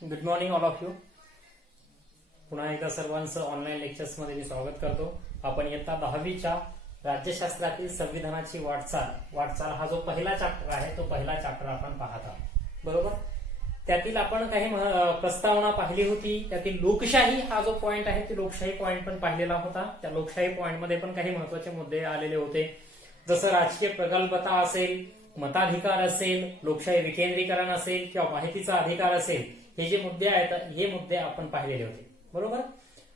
Good morning all of you. पुन्हा एकदा सर्वांचं ऑनलाईन लेक्चर्समध्ये मी स्वागत करतो. आपण इयत्ता 10वीच्या राज्यशास्त्रातील संविधानाची वाटचाल हा जो पहिला चॅप्टर आहे तो पहिला चॅप्टर आपण पाहत आहोत. बरोबर. त्यातील आपण काही प्रस्तावना पाहिली होती. त्यातील लोकशाही हा जो पॉइंट आहे ते लोकशाही पॉइंट पण पाहिलेला होता. त्या लोकशाही पॉइंट मध्ये पण काही महत्वाचे मुद्दे आलेले होते, जसं राजकीय प्रगल्भता असेल, मताधिकार असेल, लोकशाही विकेंद्रीकरण असेल किंवा माहितीचा अधिकार असेल, हे जे मुद्दे आहेत हे मुद्दे आपण पाहिलेले होते. बरोबर.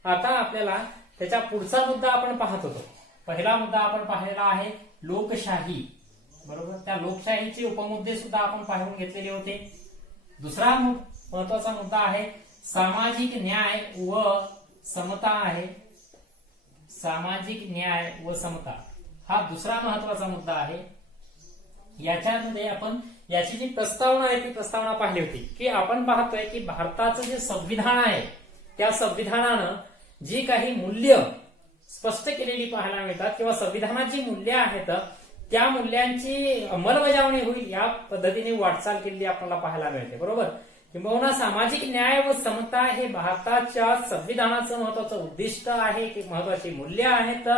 आता आपल्याला त्याच्या पुढचा मुद्दा आपण पाहत होतो. पहिला मुद्दा आपण पाहिलेला आहे लोकशाही. बरोबर. त्या लोकशाहीचे उपमुद्दे सुद्धा आपण पाहून घेतलेले होते. दुसरा महत्वाचा मुद्दा आहे सामाजिक न्याय व समता आहे. सामाजिक न्याय व समता हा दुसरा महत्वाचा मुद्दा आहे. याच्यामध्ये आपण याची जी प्रस्तावना आहे ती प्रस्तावना पाहिली होती की आपण पाहतोय की भारताचं जे संविधान आहे त्या संविधानानं जी काही मूल्य स्पष्ट केलेली पाहायला मिळतात किंवा संविधानात जी मूल्य आहेत त्या मूल्यांची अंमलबजावणी होईल या पद्धतीने वाटचाल केलेली आपल्याला पाहायला मिळते. बरोबर. किंबहुना सामाजिक न्याय व समता हे भारताच्या संविधानाचं महत्वाचं उद्दिष्ट आहे, की महत्वाची मूल्य आहेत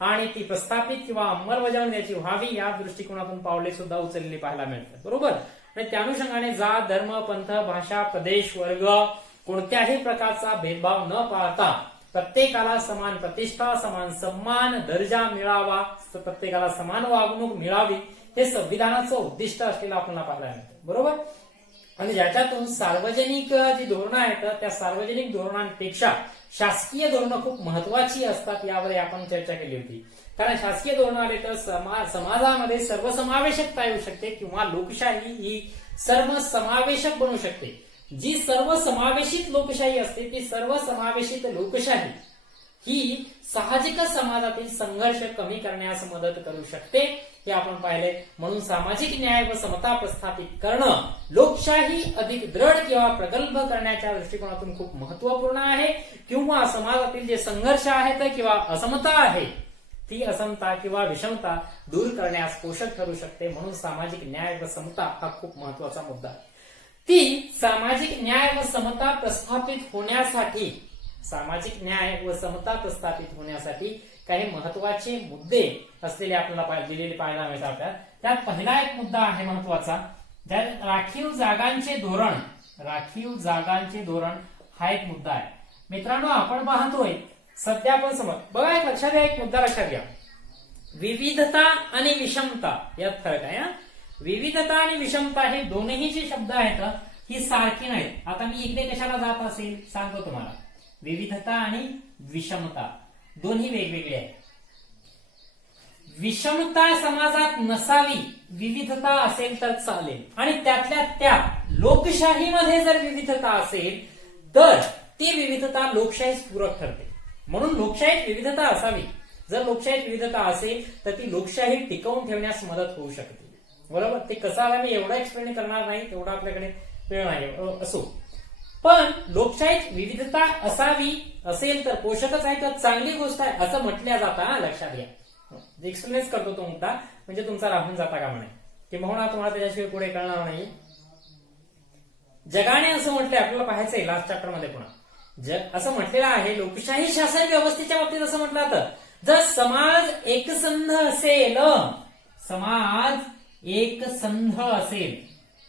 आणि ती प्रस्थापित किंवा अंमलबजावणी त्याची व्हावी या दृष्टिकोनातून पावले सुद्धा उचललेली पाहायला मिळतात. बरोबर. आणि त्या अनुषंगाने जात, धर्म, पंथ, भाषा, प्रदेश, वर्ग कोणत्याही प्रकारचा भेदभाव न पाळता प्रत्येकाला समान प्रतिष्ठा, समान सन्मान, दर्जा मिळावा, प्रत्येकाला समान वागणूक मिळावी हे संविधानाचं उद्दिष्ट असलेलं आपल्याला पाहायला मिळतं. बरोबर. आणि ज्याच्यातून सार्वजनिक जी धोरणं आहेत त्या सार्वजनिक धोरणांपेक्षा शासकीय धोरणं खूप महत्वाची असतात यावर आपण चर्चा केली होती. कारण शासकीय धोरणं आले तर समाजामध्ये सर्वसमावेशकता येऊ शकते किंवा लोकशाही ही सर्वसमावेशक बनू शकते. जी सर्वसमावेशित लोकशाही असते ती सर्वसमावेशित लोकशाही ही साहजिकच समाजातील संघर्ष कमी करण्यास मदत करू शकते हे आपण पाहिले. म्हणून सामाजिक न्याय व समता प्रस्थापित करणं लोकशाही अधिक दृढ किंवा प्रगल्भ करण्याच्या दृष्टिकोनातून खूप महत्वपूर्ण आहे. किंवा समाजातील जे संघर्ष आहेत किंवा असमता आहे ती असमता किंवा विषमता दूर करण्यास पोषक ठरू शकते. म्हणून सामाजिक न्याय व समता हा खूप महत्वाचा मुद्दा आहे. ती सामाजिक न्याय व समता प्रस्थापित होण्यासाठी काही महत्वाचे मुद्दे असलेले आपल्याला दिलेले पाहायला मिळतात. त्यात पहिला एक मुद्दा आहे महत्वाचा, ज्यात राखीव जागांचे धोरण हा एक मुद्दा आहे. मित्रांनो, आपण पाहतोय सध्या आपण समज बघा, एक लक्षात घ्या, एक मुद्दा लक्षात घ्या. विविधता आणि विषमता यात फरक आहे. विविधता आणि विषमता हे दोन्ही जे शब्द आहेत ही सारखी नाहीत. आता मी इकडे कशाला जात असेल सांगतो तुम्हाला. विविधता आणि विषमता दोन्ही वेगवेगळे आहेत. विषमता समाजात नसावी, विविधता असेल तर चालेल. आणि त्यातल्या त्यात लोकशाहीमध्ये जर विविधता असेल तर ती विविधता लोकशाहीस पूरक ठरते. म्हणून लोकशाहीत विविधता असावी. जर लोकशाहीत विविधता असेल तर ती लोकशाही टिकवून ठेवण्यास मदत होऊ शकते. बरोबर. ते कसं आलं मी एवढा एक्सप्लेन करणार नाही, तेवढा आपल्याकडे वेळ नाही असो. पण लोकशाहीत विविधता असावी असेल तर पोषकच आहे, तर चांगली गोष्ट आहे असं म्हटल्या जातं. लक्षात घ्या. एक्सप्लेन करतो तो मुद्दा म्हणजे तुमचा राहून जाता का म्हणे की म्हणून तुम्हाला त्याच्याशिवाय पुढे कळणार नाही. जगाने असं म्हटलंय, आपल्याला पाहायचंय लास्ट चॅप्टर मध्ये पुन्हा असं म्हटलेलं आहे. लोकशाही शासन व्यवस्थेच्या बाबतीत असं म्हटलं जातं, जर समाज एकसंध असेल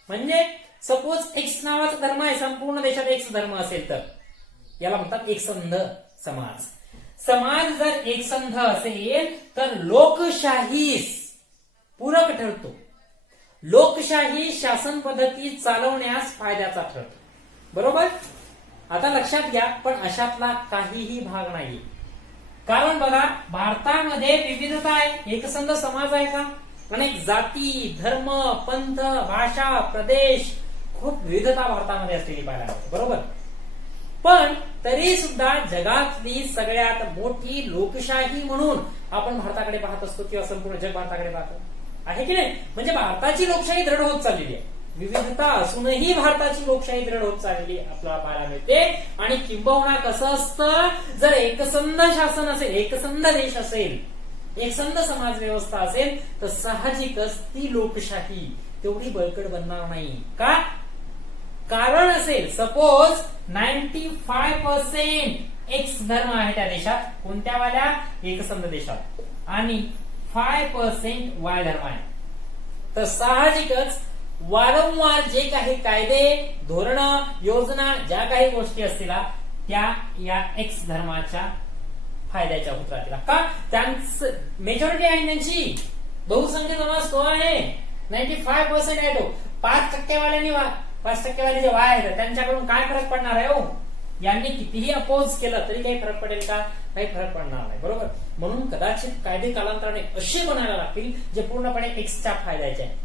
म्हणजे सपोज एक्स नावाचा धर्म आहे, संपूर्ण देशात एक्स धर्म असेल तर याला म्हणतात एकसंध समाज. समाज जर एकसंध असेल तर लोकशाहीस पूरक ठरतो. लोकशाही शासन पद्धती चालवण्यास फायद्याचा ठरतो. बरोबर. आता लक्षात घ्या, पण अशातला काहीही भाग नाही. कारण बघा, भारतामध्ये विविधता आहे, एकसंध समाज आहे का? अनेक जाती, धर्म, पंथ, भाषा, प्रदेश खूप विविधता भारतामध्ये असलेली पाहायला मिळते. बरोबर. पण तरी सुद्धा जगातली सगळ्यात मोठी लोकशाही म्हणून आपण भारताकडे पाहत असतो किंवा संपूर्ण जग भारताकडे पाहतो आहे की नाही. म्हणजे भारताची लोकशाही दृढ होत चाललेली आहे. विविधता असूनही भारताची लोकशाही दृढ होत चाललेली आपल्याला पाहायला मिळते. आणि किंबहुना कसं असतं, जर एकसंध शासन असेल, एकसंध देश असेल, एकसंध समाज व्यवस्था असेल तर साहजिकच ती लोकशाही तेवढी बळकट बनणार नाही. का? कारण असेल, सपोज 95% एक्स धर्म आहे त्या देशात, कोणत्या वाल्या, एकसंध देशात, आणि 5% वाय धर्म आहे, तर साहजिकच वारंवार जे काही कायदे, धोरण, योजना, ज्या काही गोष्टी असतील त्या या एक्स धर्माच्या फायद्याच्या होत राहतील. का? त्यांचं मेजॉरिटी आहे, त्यांची बहुसंख्य समाज तो आहे, 95% आहे तो. 5% जे वाय आहेत त्यांच्याकडून काय फरक पडणार आहे हो? यांनी कितीही अपोज केलं तरी काही फरक पडेल का? काही फरक पडणार नाही, बरोबर. म्हणून कदाचित कायदे कालांतराने असे बनायला लागतील जे पूर्णपणे एक्सच्या फायद्याचे आहे,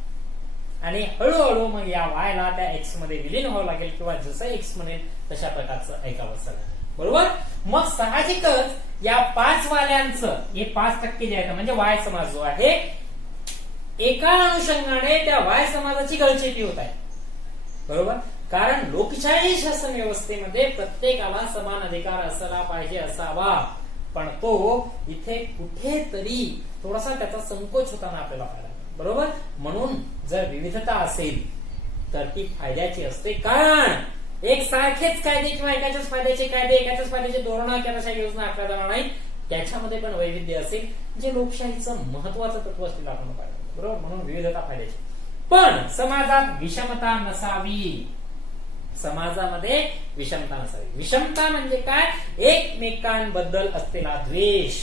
आणि हळूहळू मग या वायला त्या एक्स मध्ये विलीन व्हावं लागेल, किंवा जसं एक्स म्हणेल तशा प्रकारचं ऐकावं लागेल, बरोबर. मग साहजिकच या 5 वाल्यांचं, हे 5% जे आहे म्हणजे वाय समाज जो आहे, एका अनुषंगाने त्या वाय समाजाची गळचेपी होत आहे, बरोबर. कारण लोकशाही शासन व्यवस्थेमध्ये प्रत्येकाला समान अधिकार असला पाहिजे, असावा, पण तो इथे कुठेतरी थोडासा त्याचा संकोच होताना आपल्याला पाहायला, बरोबर. म्हणून जर विविधता असेल तर ती फायद्याची असते, कारण एक सारखेच कायदे किंवा एकाच्याच फायद्याचे कायदे, एकाच्याच फायद्याचे धोरण किंवा तशा योजना आखल्या जाणार नाही, त्याच्यामध्ये पण वैविध्य असेल, जे लोकशाहीचं महत्वाचं तत्व असतील आपण पाहिलं, बरोबर. म्हणून विविधता फायद्याची, पण समाजात विषमता नसावी, समाजामध्ये विषमता नसावी. विषमता म्हणजे काय? एकमेकांबद्दल असलेला द्वेष,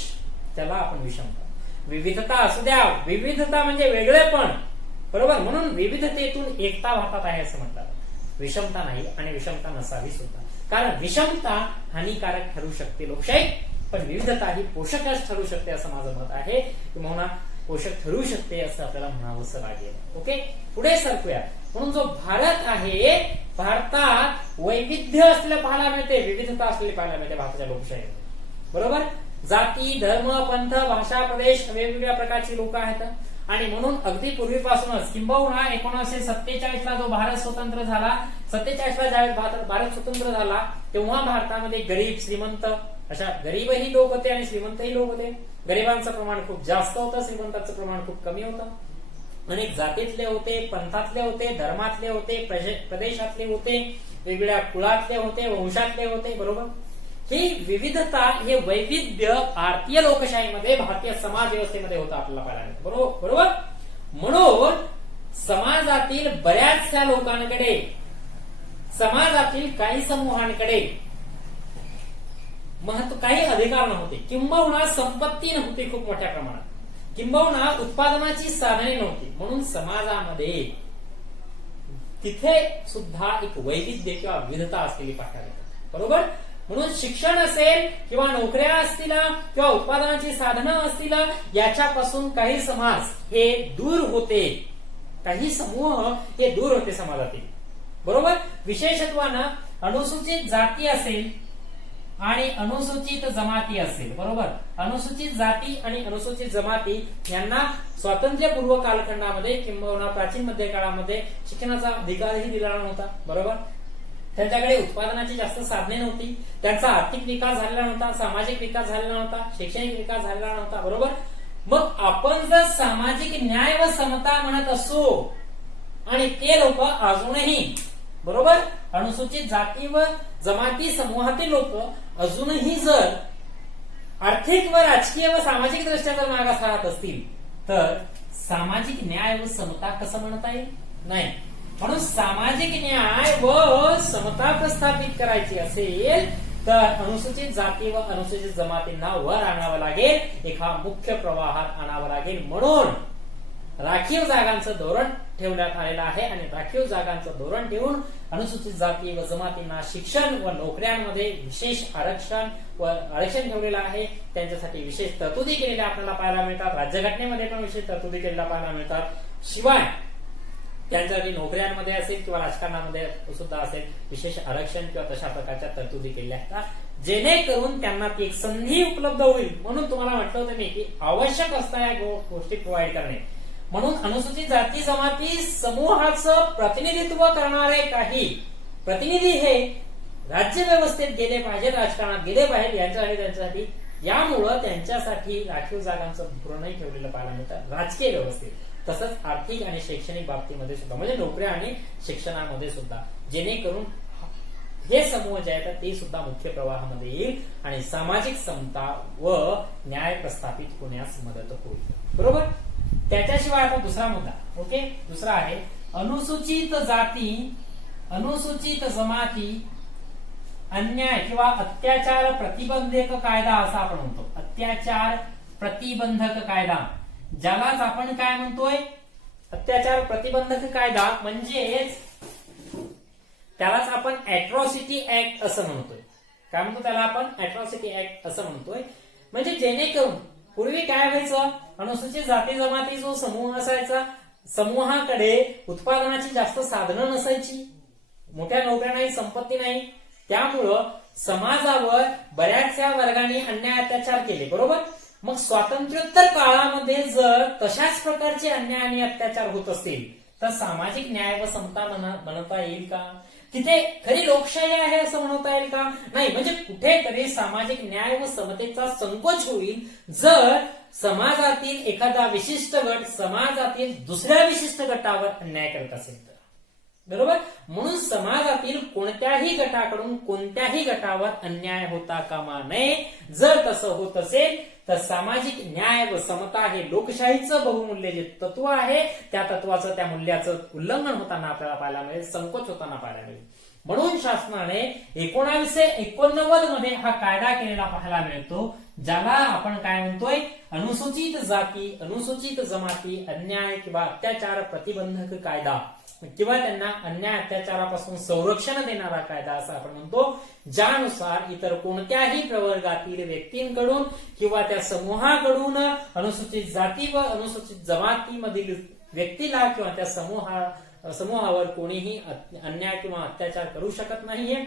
त्याला आपण विषमता. विविधता असू द्या, विविधता म्हणजे वेगळेपण, बरोबर. म्हणून विविधतेतून एकता भारतात आहे असं म्हणतात, विषमता नाही, आणि विषमता नसावी सुद्धा, कारण विषमता हानिकारक ठरू शकते लोकशाही, पण विविधता ही पोषकच ठरू शकते असं माझं मत आहे, किंवा पोषक ठरू शकते असं आपल्याला म्हणावंसं लागेल. ओके, पुढे सरकूया. म्हणून जो भारत आहे, भारतात वैविध्य असलेलं पाहायला मिळते, विविधता असलेली पाहायला मिळते भारताच्या लोकशाहीमध्ये, बरोबर. जाती, धर्म, पंथ, भाषा, प्रदेश, वेगवेगळ्या प्रकारची लोक आहेत, आणि म्हणून अगदी पूर्वीपासूनच, किंबहुना 1947 ला जो भारत स्वतंत्र झाला, 47 ला ज्यावेळेस भारत स्वतंत्र झाला, तेव्हा भारतामध्ये गरीब, श्रीमंत अशा गरीबही लोक होते आणि श्रीमंतही लोक होते. गरिबांचं प्रमाण खूप जास्त होतं, श्रीमंतांचं प्रमाण खूप कमी होतं. अनेक जातीतले होते, पंथातले होते, धर्मातले होते, प्रदेशातले होते, वेगवेगळ्या कुळातले होते, वंशातले होते, बरोबर. ही विविधता, हे वैविध्य भारतीय लोकशाहीमध्ये, भारतीय समाज व्यवस्थेमध्ये होतं आपल्याला पाहायला मिळतं, बरोबर. म्हणून समाजातील बऱ्याचशा लोकांकडे, समाजातील काही समूहांकडे काही अधिकार नव्हते, किंबहुना संपत्ती नव्हती खूप मोठ्या प्रमाणात, किंबहुना उत्पादनाची साधने नव्हती. म्हणून समाजामध्ये तिथे सुद्धा एक वैविध्य किंवा विविधता असलेली पाहायला मिळते, बरोबर. म्हणून शिक्षण असेल, किंवा नोकऱ्या असतील, किंवा उत्पादनाची साधनं असतील, याच्यापासून काही समाज हे दूर होते, काही समूह हे दूर होते समाजातील, बरोबर. विशेषत्वानं अनुसूचित जाती असेल आणि अनुसूचित जमाती असेल, बरोबर. अनुसूचित जाती आणि अनुसूचित जमाती यांना स्वातंत्र्यपूर्व कालखंडामध्ये किंवा प्राचीन मध्यकाळामध्ये शिक्षणाचा अधिकारही दिला नव्हता, बरोबर. त्यांच्याकडे उत्पादनाची जास्त साधने नव्हती, त्यांचा आर्थिक विकास झालेला नव्हता, सामाजिक विकास झालेला नव्हता, शैक्षणिक विकास झालेला नव्हता, बरोबर. मग आपण जर सामाजिक न्याय व समता म्हणत असो, आणि ते लोक अजूनही, बरोबर, अनुसूचित जाती व जमाती समूहातील लोक अजूनही जर आर्थिक व राजकीय व सामाजिक दृष्ट्या जर मागास राहत असतील, तर सामाजिक न्याय व समता कसं म्हणता येईल? नाही. म्हणून सामाजिक न्याय व समता प्रस्थापित करायची असेल तर अनुसूचित जाती व अनुसूचित जमातींना वर आणावं लागेल, एका मुख्य प्रवाहात आणावं लागेल. म्हणून राखीव जागांचं धोरण ठेवण्यात आलेलं आहे, आणि राखीव जागांचं धोरण ठेवून अनुसूचित जाती व जमातींना शिक्षण व नोकऱ्यांमध्ये विशेष आरक्षण ठेवलेलं आहे. त्यांच्यासाठी विशेष तरतुदी केलेल्या आपल्याला पाहायला मिळतात, राज्यघटनेमध्ये पण विशेष तरतुदी केलेल्या पाहायला मिळतात. शिवाय त्यांच्यासाठी नोकऱ्यांमध्ये असेल किंवा राजकारणामध्ये सुद्धा असेल विशेष आरक्षण किंवा तशा प्रकारच्या तरतुदी केलेल्या असतात, जेणेकरून त्यांना ती एक संधी उपलब्ध होईल. म्हणून तुम्हाला म्हटलं होतं मी की आवश्यक असता या गोष्टी प्रोव्हाइड करणे. म्हणून अनुसूचित जाती जमाती समूहाचं प्रतिनिधित्व करणारे काही प्रतिनिधी हे राज्य व्यवस्थेत गेले पाहिजेत, राजकारणात गेले पाहिजेत, त्यांच्यासाठी यामुळं त्यांच्यासाठी राखीव जागांचं धोरणही ठेवलेलं पाहायला मिळतं राजकीय व्यवस्थेत. तसंच आर्थिक आणि शैक्षणिक बाबतीमध्ये सुद्धा, म्हणजे नोकऱ्या आणि शिक्षणामध्ये सुद्धा, जेणेकरून हे समूह जे आहेत ते सुद्धा मुख्य प्रवाहामध्ये येईल आणि सामाजिक समता व न्याय प्रस्थापित होण्यास मदत होईल. बरोबर. त्याच्याशिवाय आता दुसरा मुद्दा, ओके, दुसरा आहे अनुसूचित जाती, अनुसूचित जमाती अन्याय किंवा अत्याचार प्रतिबंधक कायदा असा आपण म्हणतो. अत्याचार प्रतिबंधक कायदा, ज्यालाच आपण काय म्हणतोय, अत्याचार प्रतिबंधक कायदा, म्हणजेच त्यालाच आपण अॅट्रॉसिटी ऍक्ट असं म्हणतोय. काय म्हणतो त्याला आपण? अॅट्रॉसिटी ऍक्ट असं म्हणतोय. म्हणजे जेणेकरून पूर्वी काय व्हायचं, अनुसूचित जाती जमाती जो समूह असायचा, समूहाकडे उत्पादनाची जास्त साधनं नसायची, मोठ्या नोकऱ्या नाही, संपत्ती नाही, त्यामुळं समाजावर बऱ्याचशा वर्गाने अन्याय अत्याचार केले. बरोबर. मग स्वातंत्र्योत्तर काळामध्ये जर तशाच प्रकारचे अन्याय आणि अत्याचार होत असतील तर सामाजिक न्याय व समता म्हणता येईल का? तिथे खरी लोकशाही आहे असं म्हणता येईल का? नाही. म्हणजे कुठेतरी सामाजिक न्याय व समतेचा संकोच होईल जर समाजातील एखादा विशिष्ट गट समाजातील दुसऱ्या विशिष्ट गटावर अन्याय करत असेल तर. बरोबर. म्हणून समाजातील कोणत्याही गटाकडून कोणत्याही गटावर अन्याय होता कामा नये. जर तसं होत असेल तर सामाजिक न्याय व समता हे लोकशाहीचं बहुमूल्य जे तत्व आहे त्या तत्वाचं, त्या मूल्याचं उल्लंघन होताना आपल्याला पाहायला मिळेल, संकोच होताना पाहायला मिळेल. म्हणून शासनाने 1989 मध्ये हा कायदा केलेला पाहायला मिळतो, ज्याला आपण काय म्हणतोय, अनुसूचित जाती अनुसूचित जमाती अन्याय किंवा अत्याचार प्रतिबंधक कायदा किंवा त्यांना अन्याय अत्याचारापासून संरक्षण देणारा कायदा असं आपण म्हणतो. ज्यानुसार इतर कोणत्याही प्रवर्गातील व्यक्तींकडून किंवा त्या समूहाकडून अनुसूचित जाती व अनुसूचित जमातीमधील व्यक्तीला किंवा त्या समूहावर कोणीही अन्याय किंवा अत्याचार करू शकत नाहीये.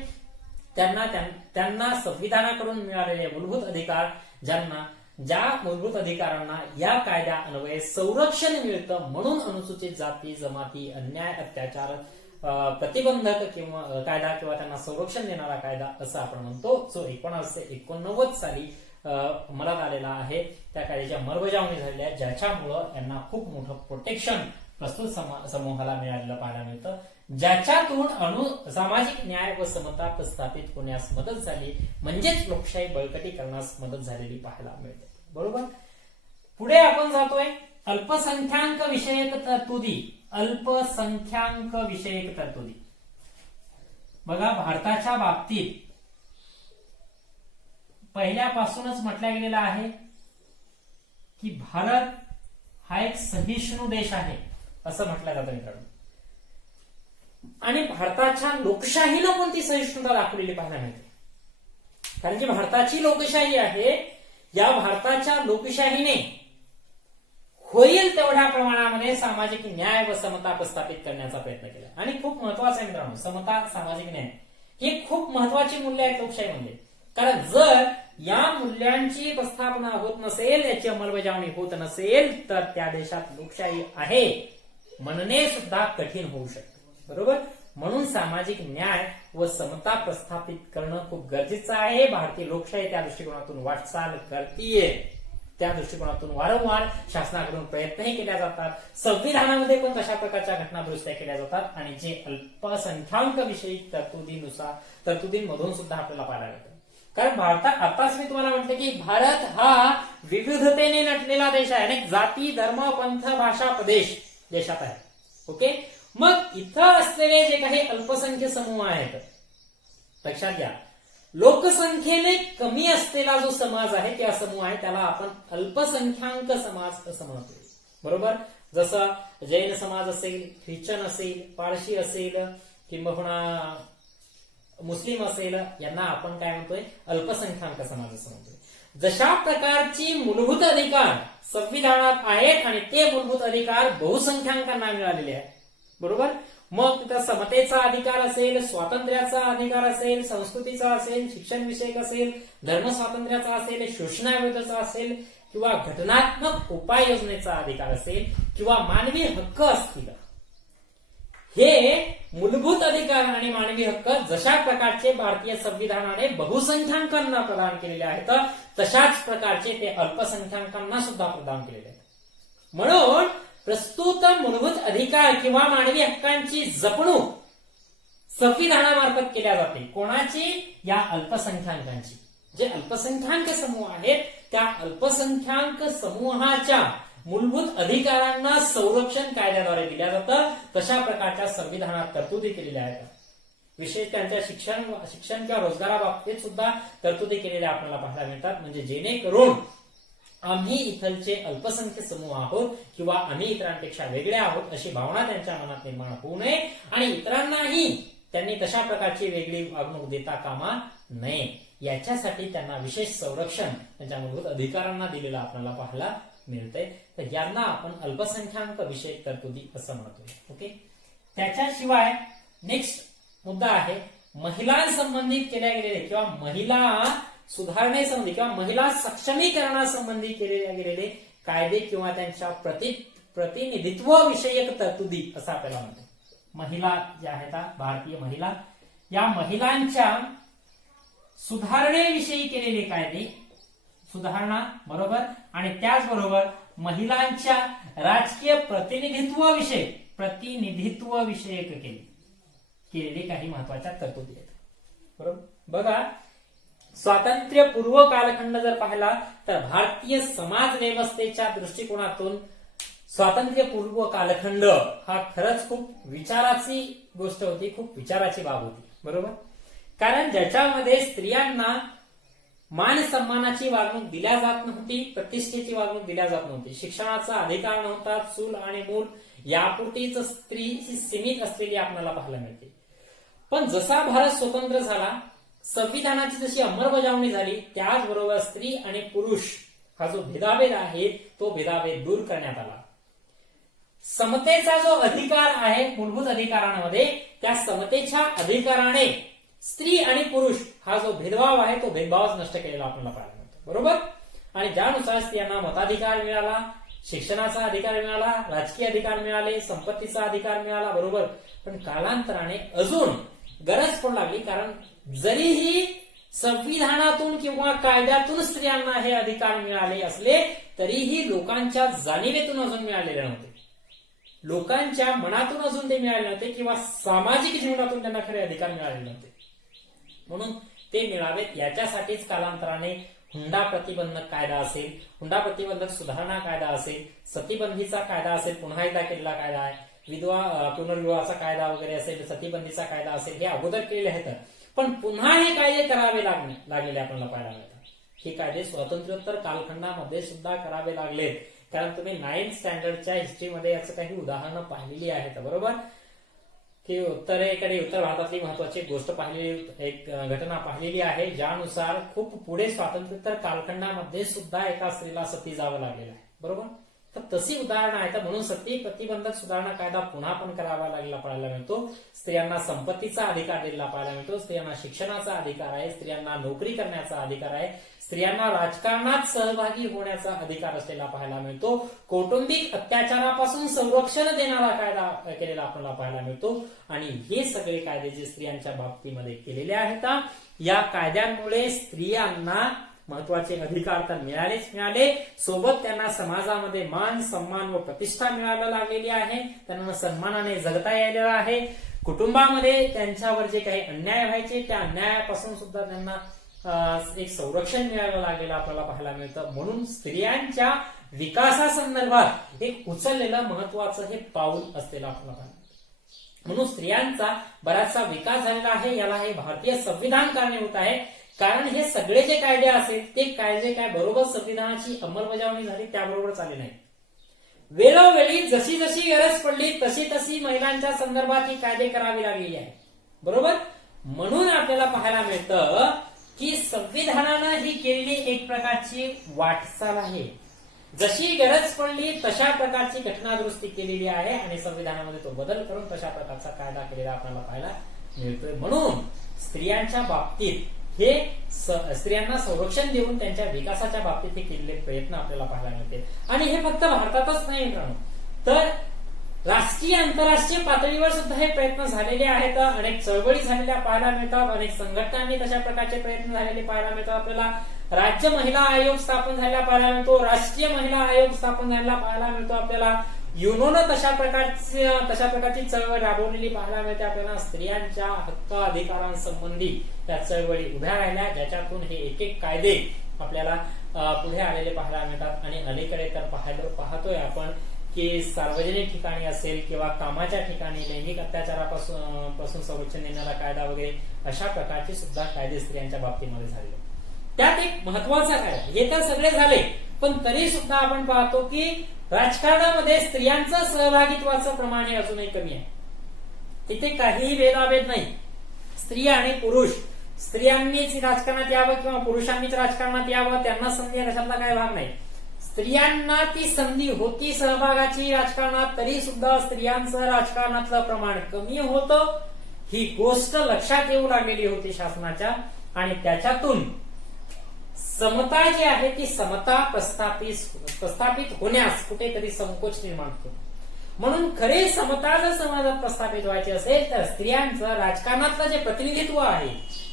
त्यांना संविधानाकडून मिळालेले मूलभूत अधिकार, ज्या मूलभूत अधिकारांना या कायद्या अन्वये संरक्षण मिळतं, म्हणून अनुसूचित जाती जमाती अन्याय अत्याचार प्रतिबंधक किंवा कायदा किंवा त्यांना संरक्षण देणारा कायदा असं आपण म्हणतो, जो 1989 साली अंमलात आलेला आहे. त्या कायद्याची अंमलबजावणी झालेली आहे, ज्याच्यामुळं यांना खूप मोठं प्रोटेक्शन प्रस्तुत समूहाला मिळालेलं पाहायला मिळतं, ज्याच्यातून सामाजिक न्याय व समता प्रस्थापित होण्यास मदत झाली, म्हणजेच लोकशाही बळकटी करण्यास मदत झालेली पाहायला मिळते. बरोबर. पुढे आपण जातोय अल्पसंख्याक विषयक तरतुदी. अल्पसंख्याक विषयक तरतुदी. बघा, भारताच्या बाबतीत पहिल्यापासूनच म्हटलं गेलेलं आहे की भारत हा एक सहिष्णू देश आहे असं म्हटलं जातं मित्रांनो. आणि भारताच्या लोकशाहीनं कोणती सहिष्णुता दाखवलेली पाहायला मिळते, कारण की भारताची लोकशाही आहे. या भारताच्या लोकशाहीने होईल तेवढ्या प्रमाणामध्ये सामाजिक न्याय व समता प्रस्थापित करण्याचा प्रयत्न केला. आणि खूप महत्वाचं आहे मित्रांनो, समता सामाजिक न्याय ही खूप महत्वाची मूल्य आहेत लोकशाहीमध्ये. कारण जर या मूल्यांची प्रस्थापना होत नसेल, याची अंमलबजावणी होत नसेल तर त्या देशात लोकशाही आहे म्हणणे सुद्धा कठीण होऊ शकते. बरोबर. म्हणून सामाजिक न्याय व समता प्रस्थापित करणं खूप गरजेचं आहे. भारतीय लोकशाही त्या दृष्टिकोनातून वाटचाल करतीये, त्या दृष्टिकोनातून वारंवार शासनाकडून प्रयत्नही केल्या जातात. संविधानामध्ये पण तशा प्रकारच्या घटना दुरुस्त्या केल्या जातात आणि जे अल्पसंख्याक विषयी तरतुदींमधून सुद्धा आपल्याला पाहायला मिळतं. कारण भारतात आताच मी तुम्हाला म्हटलं की भारत हा विविधतेने नटलेला देश आहे, अनेक जाती धर्म पंथ भाषा प्रदेश देशात आहे. ओके. मग इथं असलेले जे काही अल्पसंख्य समूह आहेत, लक्षात घ्या, लोकसंख्येने कमी असलेला जो समाज आहे त्या समूह आहे त्याला आपण अल्पसंख्याक समाज असं म्हणतो. बरोबर. जसं जैन समाज असेल, ख्रिश्चन असेल, पारशी असेल किंवा मुस्लिम असेल, यांना आपण काय म्हणतोय, अल्पसंख्याक समाज असं म्हणतोय. जशा प्रकारची मूलभूत अधिकार संविधानात आहेत आणि ते मूलभूत अधिकार बहुसंख्याकांना मिळालेले आहेत. बरोबर. मग तिथं समतेचा अधिकार असेल, स्वातंत्र्याचा अधिकार असेल, संस्कृतीचा असेल, शिक्षण विषयक असेल, धर्म स्वातंत्र्याचा असेल, शोषणाविरोधाचा असेल किंवा घटनात्मक उपाययोजनेचा अधिकार असेल किंवा मानवी हक्क असतील, हे मूलभूत अधिकार आणि मानवी हक्क जशा प्रकारचे भारतीय संविधानाने बहुसंख्याकांना प्रदान केलेले आहेत तशाच प्रकारचे ते अल्पसंख्याकांना सुद्धा प्रदान केलेले आहेत. म्हणून प्रस्तुत मूलभूत अधिकार किंवा मानवी हक्कांची जपणूक संविधानामार्फत केल्या जाते. कोणाची? या अल्पसंख्याकांची. जे अल्पसंख्याक समूह आहेत त्या अल्पसंख्याक समूहाच्या मूलभूत अधिकारांना संरक्षण कायद्याद्वारे दिल्या जातं. तशा प्रकारच्या संविधानात तरतुदी केलेल्या आहेत. विशेष त्यांच्या शिक्षण किंवा रोजगाराबाबतीत सुद्धा तरतुदी केलेल्या आपल्याला पाहायला मिळतात. म्हणजे जेणेकरून आम्ही इथलचे अल्पसंख्याक समूह आहोत किंवा आम्ही इतरांपेक्षा वेगळे आहोत अशी भावना त्यांच्या मनात निर्माण होऊ नये आणि इतरांनाही त्यांनी तशा प्रकारची वेगळी वागणूक देता कामा नये याच्यासाठी त्यांना विशेष संरक्षण त्यांच्या मूलभूत अधिकारांना दिलेलं आपल्याला पाहायला मिळतंय. तर यांना आपण अल्पसंख्याक विषयक तरतुदी असं म्हणतोय. ओके. त्याच्याशिवाय नेक्स्ट मुद्दा आहे महिलांसंबंधित केल्या गेलेले किंवा महिला सुधारणेसंबंधी किंवा महिला सक्षमीकरणासंबंधी केले गेलेले कायदे किंवा त्यांच्या प्रतिनिधित्व विषयक तरतुदी असं आपल्याला म्हणतो. महिला ज्या आहेत भारतीय महिला या महिलांच्या सुधारणेविषयी केलेले कायदे सुधारणा बरोबर आणि त्याचबरोबर महिलांच्या राजकीय प्रतिनिधित्व विषयक केलेले काही महत्वाच्या तरतुदी आहेत. बरोबर. बघा स्वातंत्र्यपूर्व कालखंड जर पाहिला तर भारतीय समाज व्यवस्थेच्या दृष्टिकोनातून स्वातंत्र्यपूर्व कालखंड हा खरंच खूप विचाराची गोष्ट होती. खूप विचाराची बाब होती. बरोबर. कारण ज्याच्यामध्ये स्त्रियांना मान सन्मानाची वागणूक दिल्या जात नव्हती. प्रतिष्ठेची वागणूक दिल्या जात नव्हती. शिक्षणाचा अधिकार नव्हता. चूल आणि मूल यापुरतीच स्त्री सीमित असलेली आपल्याला पाहायला मिळते. पण जसा भारत स्वतंत्र झाला संविधानाची जशी अंमलबजावणी झाली त्याचबरोबर स्त्री आणि पुरुष हा जो भेदाभेद आहे तो भेदाभेद दूर करण्यात आला. समतेचा जो अधिकार आहे मूलभूत अधिकारांमध्ये त्या समतेच्या अधिकाराने स्त्री आणि पुरुष हा जो भेदभाव आहे तो भेदभावच नष्ट केलेला आपल्याला पाहायला मिळतो. बरोबर. आणि ज्यानुसार स्त्रियांना मताधिकार मिळाला, शिक्षणाचा अधिकार मिळाला, राजकीय अधिकार मिळाले, संपत्तीचा अधिकार मिळाला. बरोबर. पण कालांतराने अजून गरज पण लागली. कारण जरीही संविधानातून किंवा कायद्यातून स्त्रियांना हे अधिकार मिळाले असले तरीही लोकांच्या जाणीवेतून अजून मिळालेले नव्हते. लोकांच्या मनातून अजून ते मिळाले नव्हते किंवा सामाजिक जीवनातून त्यांना खरे अधिकार मिळाले नव्हते. म्हणून ते मिळावेत याच्यासाठीच कालांतराने हुंडा प्रतिबंधक कायदा असेल, हुंडा प्रतिबंधक सुधारणा कायदा असेल, सतीबंदीचा कायदा असेल, पुन्हा एकदा केलेला कायदा आहे, विधवा पुनर्विवाहाचा कायदा वगैरे असेल, सतीबंदीचा कायदा असेल, हे अगोदर केलेले आहेत. पण पुन्हा हे कायदे करावे लागलेले आपल्याला पाहायला मिळतात. हे कायदे स्वातंत्र्योत्तर कालखंडामध्ये सुद्धा करावे लागलेत. कारण तुम्ही 9th स्टँडर्डच्या हिस्ट्रीमध्ये याचं काही उदाहरणं पाहिलेली आहेत. बरोबर. की उत्तर भारतातली महत्वाची गोष्ट पाहिलेली एक घटना पाहिलेली आहे ज्यानुसार खूप पुढे स्वातंत्र्योत्तर कालखंडामध्ये सुद्धा एका स्त्रीला सती जावं लागलेलं आहे. बरोबर. तर तशी उदाहरणं आहेत. म्हणून सती प्रतिबंधक सुधारणा कायदा पुन्हा पण करावा लागलेला पाहायला मिळतो. स्त्रियांना संपत्तीचा अधिकार दिलेला पाहायला मिळतो. स्त्रियांना शिक्षणाचा अधिकार आहे. स्त्रियांना नोकरी करण्याचा अधिकार आहे. स्त्रियांना राजकारणात सहभागी होण्याचा अधिकार असलेला पाहायला मिळतो. कौटुंबिक अत्याचारापासून संरक्षण देणारा कायदा केलेला आपल्याला पाहायला मिळतो. आणि हे सगळे कायदे जे स्त्रियांच्या बाबतीमध्ये केलेले आहेत या कायद्यांमुळे स्त्रियांना महत्वाचे अधिकार तर मिळालेच मिळाले, सोबत त्यांना समाजामध्ये मान सन्मान व प्रतिष्ठा मिळायला लागलेली आहे. त्यांना सन्मानाने जगता यायला आहे. कुटुंबामध्ये त्यांच्यावर जे काही अन्याय व्हायचे त्या अन्यायापासून सुद्धा त्यांना एक संरक्षण मिळायला लागलेलं आपल्याला पाहायला मिळतं. म्हणून स्त्रियांच्या विकासासंदर्भात एक उचललेलं महत्वाचं हे पाऊल असलेलं आपल्याला पाहायला मिळतं. म्हणून स्त्रियांचा बराचसा विकास झालेला आहे. याला हे भारतीय संविधान कारणीभूत आहे. कारण हे सगळे जे कायदे असेल ते कायदे काय बरोबर संविधानाची अंमलबजावणी झाली त्याबरोबर चालले नाही. वेळोवेळी जशी जशी गरज पडली तशी तशी महिलांच्या संदर्भात ही कायदे करावी लागलेली आहे. बरोबर. म्हणून आपल्याला पाहायला मिळतं की संविधानानं ही केलेली एक प्रकारची वाटचाल आहे. जशी गरज पडली तशा प्रकारची घटनादुरुस्ती केलेली आहे आणि संविधानामध्ये तो बदल करून तशा प्रकारचा कायदा केलेला आपल्याला पाहायला मिळतोय. म्हणून स्त्रियांच्या बाबतीत हे स्त्रियांना संरक्षण देऊन त्यांच्या विकासाच्या बाबतीत हे केलेले प्रयत्न आपल्याला पाहायला मिळते. आणि हे फक्त भारतातच नाही मित्रांनो, तर राष्ट्रीय आंतरराष्ट्रीय पातळीवर सुद्धा हे प्रयत्न झालेले आहेत. अनेक चळवळी झालेल्या पाहायला मिळतात. अनेक संघटनांनी तशा प्रकारचे प्रयत्न झालेले पाहायला मिळतात. आपल्याला राज्य महिला आयोग स्थापन झालेला पाहायला मिळतो. राष्ट्रीय महिला आयोग स्थापन झालेला पाहायला मिळतो. आपल्याला युनोनं तशा प्रकारची चळवळ राबवलेली पाहायला मिळते आपल्याला. स्त्रियांच्या हक्क अधिकारांसंबंधी त्या चळवळी उभ्या राहिल्या, ज्याच्यातून हे एक एक कायदे आपल्याला पुढे आलेले पाहायला मिळतात. आणि अलीकडे तर पाहतोय आपण की सार्वजनिक ठिकाणी असेल किंवा कामाच्या ठिकाणी लैंगिक अत्याचारापासून संरक्षण देणारा कायदा वगैरे अशा प्रकारचे सुद्धा कायदे स्त्रियांच्या बाबतीमध्ये झाले. त्यात एक महत्वाचा कायदा, हे तर सगळे झाले, पण तरी सुद्धा आपण पाहतो की राजकारणामध्ये स्त्रियांचं सहभागित्वाचं प्रमाण हे अजूनही कमी आहे. तिथे काहीही भेदाभेद नाही. स्त्री आणि पुरुष, स्त्रियांनीच राजकारणात यावं किंवा पुरुषांनीच राजकारणात यावं, त्यांना संधी अशातला काही भाग नाही. स्त्रियांना ती संधी होती सहभागाची राजकारणात, तरी सुद्धा स्त्रियांचं राजकारणातलं प्रमाण कमी होतं. ही गोष्ट लक्षात येऊ लागलेली होती शासनाच्या, आणि त्याच्यातून समता जी आहे ती समता प्रस्थापित होण्यास कुठेतरी संकोच निर्माण होतो. म्हणून खरे समता जर समाजात प्रस्थापित व्हायची असेल तर स्त्रियांचं राजकारणातलं जे प्रतिनिधित्व आहे